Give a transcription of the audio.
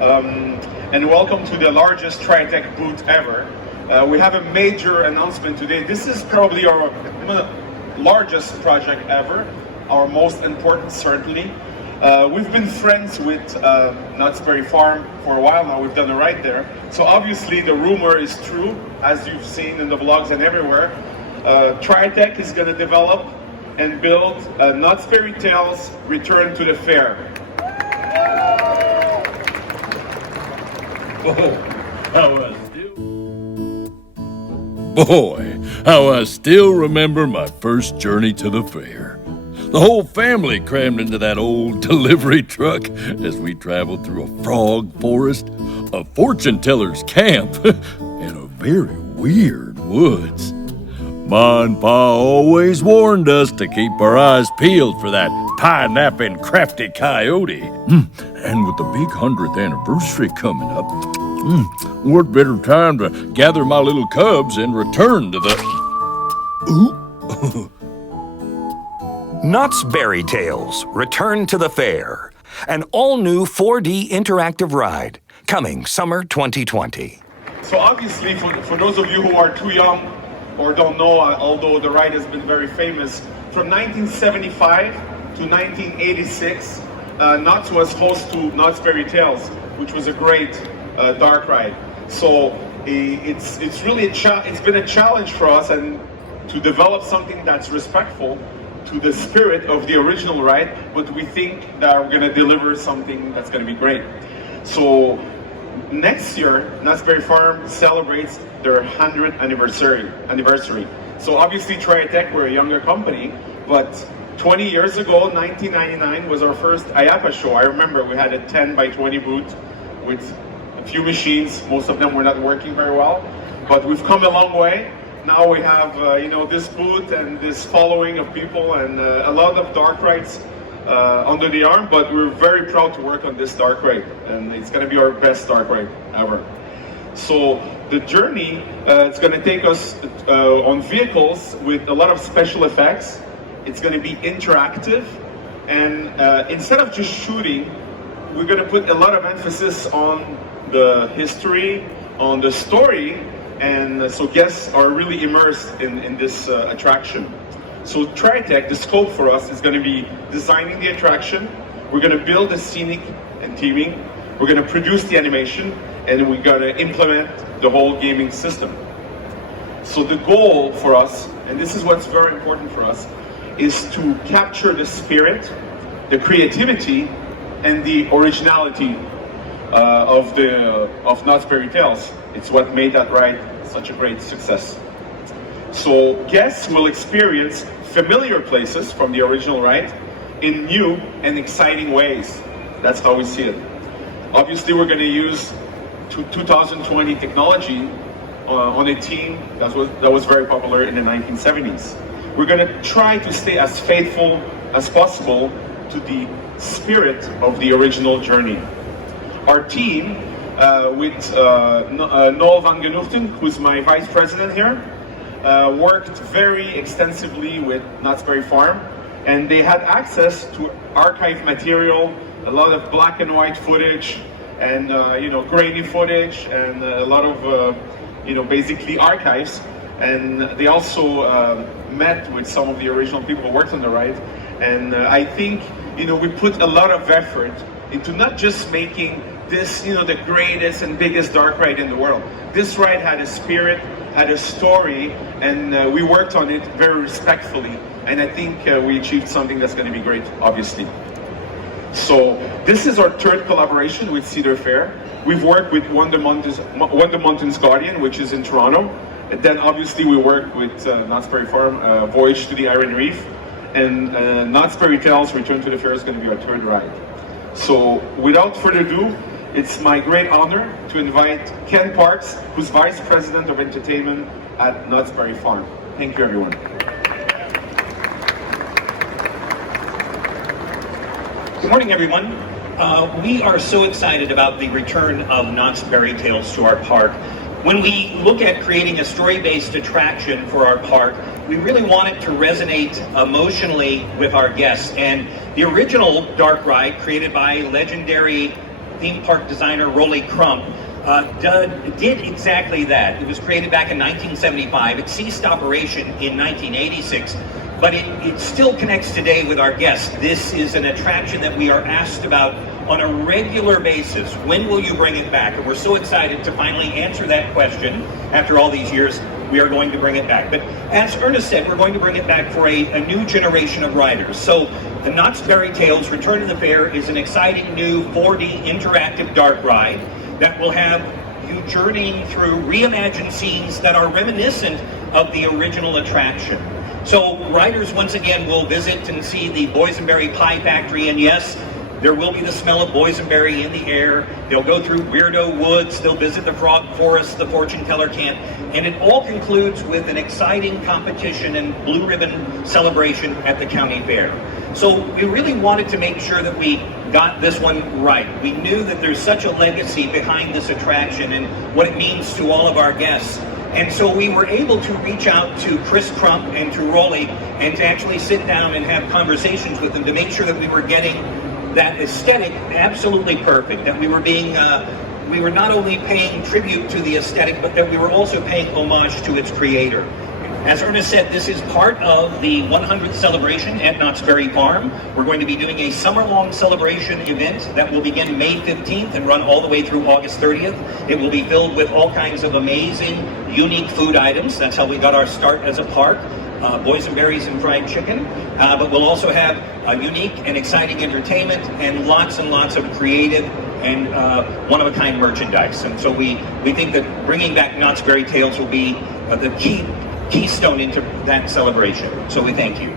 and welcome to the largest Triotech booth ever. We have a major announcement today. This is probably our largest project ever, our most important certainly. We've been friends with Knott's Berry Farm for a while now. We've done a ride there. So obviously the rumor is true, as you've seen in the blogs and everywhere. Triotech is going to develop and build Knott's Berry Tales Return to the Fair. Boy, how I still remember my first journey to the fair. The whole family crammed into that old delivery truck as we traveled through a frog forest, a fortune teller's camp, and a very weird woods. Ma and Pa always warned us to keep our eyes peeled for that pie-napping crafty coyote. And with the big 100th anniversary coming up, what better time to gather my little cubs and return to the... Knott's Berry Tales Return to the Fair, an all-new 4D interactive ride, coming summer 2020. So obviously, for those of you who are too young or don't know, although the ride has been very famous, from 1975 to 1986, Knott was host to Knott's Berry Tales, which was a great dark ride. So it's really it's been a challenge for us and to develop something that's respectful to the spirit of the original ride, but we think that we're going to deliver something that's going to be great. So next year, Knott's Berry Farm celebrates their 100th anniversary. So obviously Triotech, we're a younger company, but 20 years ago, 1999 was our first IAAPA show. I remember we had a 10 by 20 booth with a few machines. Most of them were not working very well, but we've come a long way. Now we have this booth and this following of people and a lot of dark rides under the arm, but we're very proud to work on this dark ride, and it's going to be our best dark ride ever. So the journey, it's going to take us on vehicles with a lot of special effects. It's going to be interactive, and instead of just shooting, we're going to put a lot of emphasis on the history, on the story, and so guests are really immersed in this attraction. So Triotech, the scope for us is going to be designing the attraction, we're going to build the scenic and theming, we're going to produce the animation, and we're going to implement the whole gaming system. So the goal for us, and this is what's very important for us, is to capture the spirit, the creativity, and the originality of Knott's Berry Tales. It's what made that ride such a great success. So guests will experience familiar places from the original ride in new and exciting ways. That's how we see it. Obviously, we're going to use 2020 technology on a theme that was very popular in the 1970s. We're going to try to stay as faithful as possible to the spirit of the original journey. Our team, with Noel van Genoegten, who's my vice president here, worked very extensively with Knott's Berry Farm, and they had access to archive material, a lot of black and white footage, and grainy footage, and a lot of basically archives. And they also met with some of the original people who worked on the ride, and I think we put a lot of effort into not just making this the greatest and biggest dark ride in the world. This ride had a spirit, had a story, and we worked on it very respectfully, and I think we achieved something that's going to be great, obviously. So this is our third collaboration with Cedar Fair. We've worked with Wonder Mountain's Guardian, which is in Toronto, and then obviously we worked with Knott's Berry Farm, Voyage to the Iron Reef, and Knott's Berry Tales Return to the Fair is going to be our third ride. So without further ado, it's my great honor to invite Ken Parks, who's Vice President of Entertainment at Knott's Berry Farm. Thank you, everyone. Good morning, everyone. We are so excited about the return of Knott's Berry Tales to our park. When we look at creating a story-based attraction for our park, we really want it to resonate emotionally with our guests. And the original dark ride, created by legendary theme park designer Rolly Crump did exactly that. It was created back in 1975. It ceased operation in 1986, but it still connects today with our guests. This is an attraction that we are asked about on a regular basis. When will you bring it back? And we're so excited to finally answer that question. After all these years, we are going to bring it back. But as Ernest said, we're going to bring it back for a new generation of riders. So the Knott's Berry Tales Return to the Fair is an exciting new 4D interactive dark ride that will have you journeying through reimagined scenes that are reminiscent of the original attraction. So riders once again will visit and see the boysenberry pie factory, and yes, there will be the smell of boysenberry in the air. They'll go through Weirdo Woods, they'll visit the Frog Forest, the Fortune Teller Camp, and it all concludes with an exciting competition and blue ribbon celebration at the county fair. So we really wanted to make sure that we got this one right. We knew that there's such a legacy behind this attraction and what it means to all of our guests. And so we were able to reach out to Chris Crump and to Rolly and to actually sit down and have conversations with them to make sure that we were getting that aesthetic absolutely perfect, that we were we were not only paying tribute to the aesthetic, but that we were also paying homage to its creator. As Ernest said, this is part of the 100th celebration at Knott's Berry Farm. We're going to be doing a summer-long celebration event that will begin May 15th and run all the way through August 30th. It will be filled with all kinds of amazing, unique food items. That's how we got our start as a park. Boysenberries and fried chicken, but we'll also have unique and exciting entertainment and lots of creative and one-of-a-kind merchandise. And so we think that bringing back Knott's Berry Tales will be the keystone into that celebration. So we thank you.